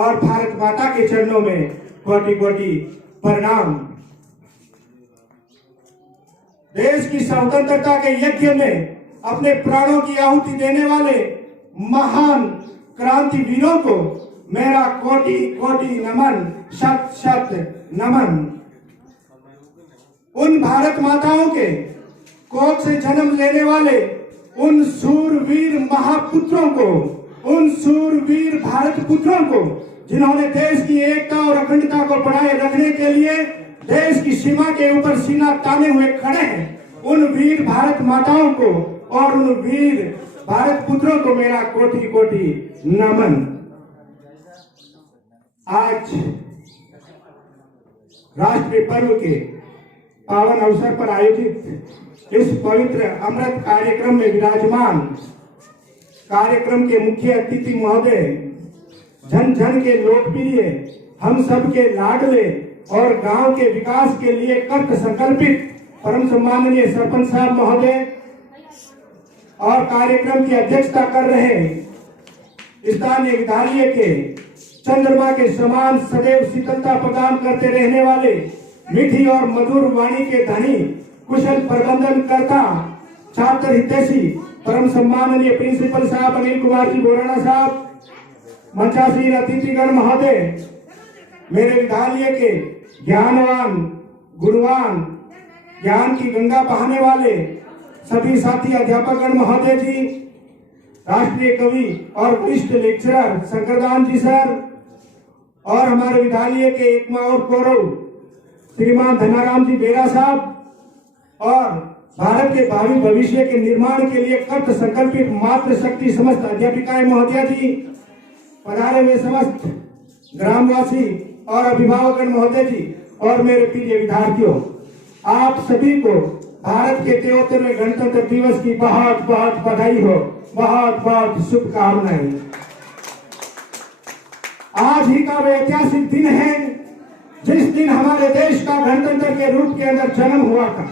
और भारत माता के चरणों में कोटि कोटि प्रणाम। देश की स्वतंत्रता के यज्ञ में अपने प्राणों की आहुति देने वाले महान क्रांतिवीरों को मेरा कोटि कोटि नमन, शत शत नमन। उन भारत माताओं के कोख से जन्म लेने वाले उन सूरवीर महापुत्रों को, उन सूरवीर भारत पुत्रों को जिन्होंने देश की एकता और अखंडता को बनाए रखने के लिए देश की सीमा के ऊपर सीना ताने हुए खड़े हैं, उन वीर भारत माताओं को और उन वीर भारत पुत्रों को मेरा कोटि कोटि नमन। आज राष्ट्रीय पर्व के पावन अवसर पर आयोजित इस पवित्र अमृत कार्यक्रम में विराजमान कार्यक्रम के मुख्य अतिथि महोदय, जन जन के लोकप्रिय, हम सब के लाडले और गांव के विकास के लिए कृत संकल्पित परम सम्माननीय सरपंच साहब महोदय और कार्यक्रम की अध्यक्षता कर रहे स्थानीय विधायक के चंद्रमा के समान सदैव शीतलता प्रदान करते रहने वाले मीठी और मधुर वाणी के धनी कुशल प्रबंधन करता छात्र हितैषी परम सम्माननीय प्रिंसिपल साहब अनिल कुमार जी बोराना साहब, मंचासीन अतिथिगण महोदय, मेरे विद्यालय के ज्ञानवान गुणवान ज्ञान की गंगा बहाने वाले सभी साथी अध्यापकगण महोदय जी, राष्ट्रीय कवि और वरिष्ठ लेक्चरर शंकरदान जी सर और हमारे विद्यालय के एकमात्र कौरव श्रीमान धनाराम जी बेरा साहब और भारत के भावी भविष्य के निर्माण के लिए कृत संकल्पित मातृ शक्ति समस्त अध्यापिकाएं महोदया जी, पधारे हुए समस्त ग्रामवासी और अभिभावक महोदय जी और मेरे प्रिय विद्यार्थियों, आप सभी को भारत के 73वें गणतंत्र दिवस की बहुत बहुत बधाई हो, बहुत बहुत शुभकामनाएं। आज ही का वह ऐतिहासिक दिन है जिस दिन हमारे देश का गणतंत्र के रूप के अंदर जन्म हुआ था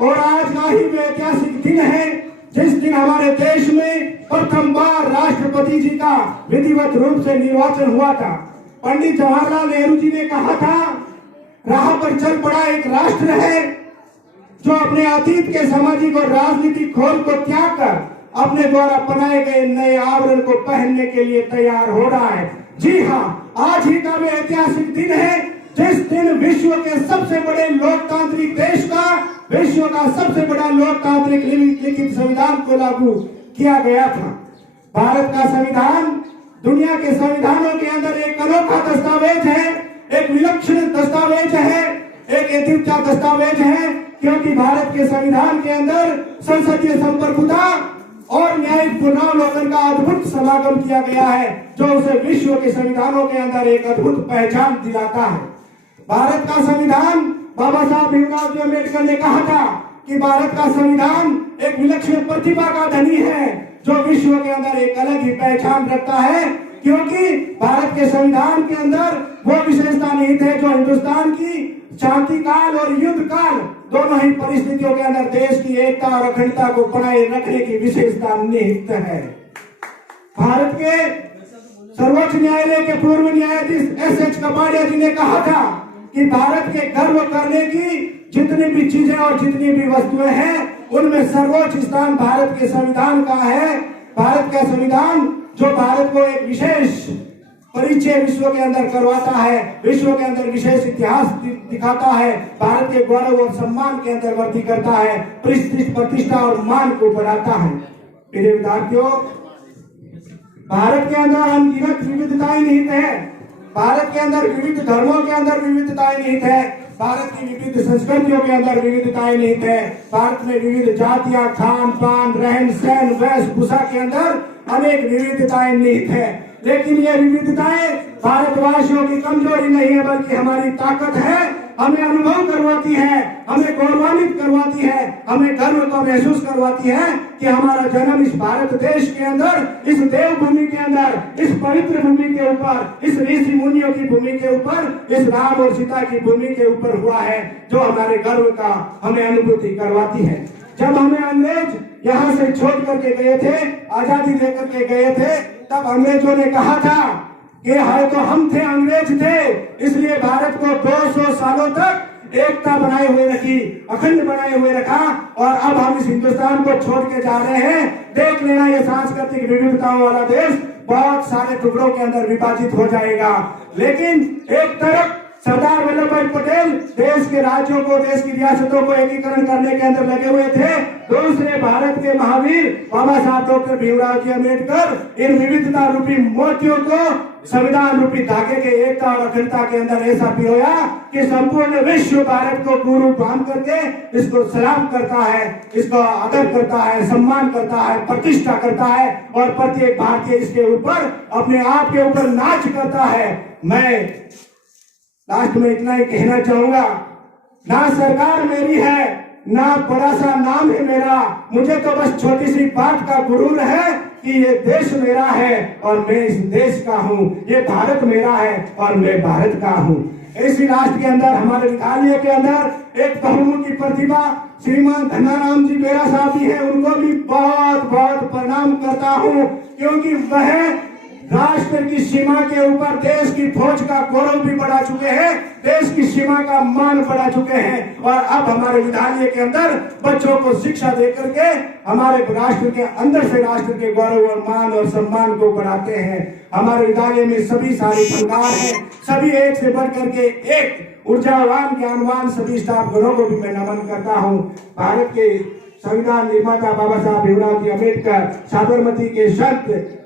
और आज का ही वह ऐतिहासिक दिन है जिस दिन हमारे देश में प्रथम बार राष्ट्रपति जी का विधिवत रूप से निर्वाचन हुआ था। पंडित जवाहरलाल नेहरू जी ने कहा था, राह पर चल पड़ा एक राष्ट्र है जो अपने अतीत के सामाजिक और राजनीतिक खोल को त्याग कर अपने द्वारा बनाए गए नए आवरण को पहनने के लिए तैयार हो रहा है। जी हाँ, आज ही का वह ऐतिहासिक दिन है जिस दिन विश्व के सबसे बड़े लोकतांत्रिक देश का, विश्व का सबसे बड़ा लोकतांत्रिक लिखित संविधान को लागू किया गया था। भारत का संविधान दुनिया के संविधानों के अंदर एक अनोखा दस्तावेज है, एक विलक्षण दस्तावेज है, एक अद्वितीय दस्तावेज है, क्योंकि भारत के संविधान के अंदर संसदीय संप्रभुता और न्यायिक पुनरावलोकन का अद्भुत समागम किया गया है जो उसे विश्व के संविधानों के अंदर एक अद्भुत पहचान दिलाता है। भारत का संविधान, बाबा साहब भीमराव जी अम्बेडकर ने कहा था कि भारत का संविधान एक विलक्षण प्रतिभा का धनी है जो विश्व के अंदर एक अलग ही पहचान रखता है, क्योंकि भारत के संविधान के अंदर वो विशेषता निहित है जो हिंदुस्तान की शांति काल और युद्ध काल दोनों ही परिस्थितियों के अंदर देश की एकता और अखंडता को बनाए रखने की विशेषता निहित है। भारत के सर्वोच्च न्यायालय के पूर्व न्यायाधीश एस.एच. कपाड़िया जी ने कहा था कि भारत के गर्व करने की जितनी भी चीजें और जितनी भी वस्तुएं हैं उनमें सर्वोच्च स्थान भारत के संविधान का है। भारत का संविधान जो भारत को एक विशेष परिचय विश्व के अंदर करवाता है, विश्व के अंदर विशेष इतिहास दिखाता है, भारत के गौरव और सम्मान के अंदर वृद्धि करता है, प्रतिष्ठा और मान को बढ़ाता है। मेरे विद्यार्थियों, भारत के अंदर अनगिनत विविधताएं निहित है, भारत के अंदर विविध धर्मों के अंदर विविधताएं निहित है, भारत की विविध संस्कृतियों के अंदर विविधताएं निहित है, भारत में विविध जातियां, खान पान, रहन सहन, वेशभूषा के अंदर अनेक विविधताएं निहित है। लेकिन ये विविधताएं भारतवासियों की कमजोरी नहीं है बल्कि हमारी ताकत है, हमें अनुभव करवाती है, हमें गौरवान्वित करवाती है, हमें गर्व का महसूस करवाती है कि हमारा जन्म इस भारत देश के अंदर, इस देवभूमि के अंदर, इस पवित्र भूमि के ऊपर, इस ऋषि मुनियों की भूमि के ऊपर, इस राम और सीता की भूमि के ऊपर हुआ है, जो हमारे गर्व का हमें अनुभूति करवाती है। जब हमें अंग्रेज यहाँ से छोड़ करके गए थे, आजादी देकर के गए थे, तब अंग्रेजों ने कहा था कि है तो हम थे, अंग्रेज थे, इसलिए भारत को 200 सालों तक एकता बनाए हुए रखी, अखंड बनाए हुए रखा, और अब हम इस हिंदुस्तान को छोड़ के जा रहे हैं। देख लेना, ये सांस्कृतिक विविधताओं वाला देश बहुत सारे टुकड़ों के अंदर विभाजित हो जाएगा। लेकिन एक तरफ सरदार वल्लभ भाई पटेल देश के राज्यों को, देश की रियासतों को एकीकरण करने के अंदर लगे हुए थे, दूसरे भारत के महावीर बाबा साहब डॉक्टर भीमराव जी अम्बेडकर इन विविधता रूपी मोतियों को संविधान रूपी धागे के एकता और अखंडता के अंदर ऐसा पिरोया कि संपूर्ण विश्व भारत को गुरु मान करके इसको सलाम करता है, इसको आदर करता है, सम्मान करता है, प्रतिष्ठा करता है, और प्रत्येक भारतीय इसके ऊपर, अपने आप के ऊपर नाच करता है। मैं लास्ट में इतना ही कहना चाहूंगा, ना सरकार मेरी है, ना बड़ा सा नाम है मेरा, मुझे तो बस छोटी सी बात का गुरूर है कि ये देश मेरा है और मैं इस देश का हूँ, ये भारत मेरा है और मैं भारत का हूँ। इसी राष्ट्र के अंदर, हमारे विद्यालय के अंदर एक बहुमुखी प्रतिभा श्रीमान धन्नाराम जी बेरा साहब भी है, उनको भी बहुत बहुत प्रणाम करता हूँ, क्योंकि वह राष्ट्र की सीमा के ऊपर देश की फौज का गौरव भी बढ़ा चुके हैं, देश की सीमा का मान बढ़ा चुके हैं, और अब हमारे विद्यालय के अंदर बच्चों को शिक्षा देकर के हमारे राष्ट्र के अंदर से राष्ट्र के गौरव और मान और सम्मान को बढ़ाते हैं। हमारे विद्यालय में सभी सारे फनकार हैं, सभी एक से बढ़ करके एक ऊर्जावान, ज्ञानवान सभी स्टाफ गणों को भी मैं नमन करता हूँ। भारत के संविधान निर्माता बाबा साहब भीमराव जी अम्बेडकर, साबरमती के संत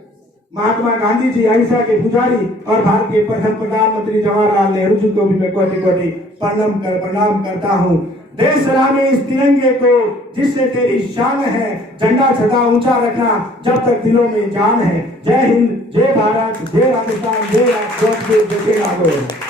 महात्मा गांधी जी, अहिंसा के पुजारी, और भारत के प्रथम प्रधानमंत्री जवाहरलाल नेहरू जी को भी मैं कोटि कोटि प्रणाम करता हूँ। देश सलामी इस तिरंगे को जिससे तेरी शान है, झंडा सदा ऊंचा रखना जब तक दिलों में जान है। जय हिंद, जय भारत, जय राजस्थान, जय जोधपुर, जय नागौर।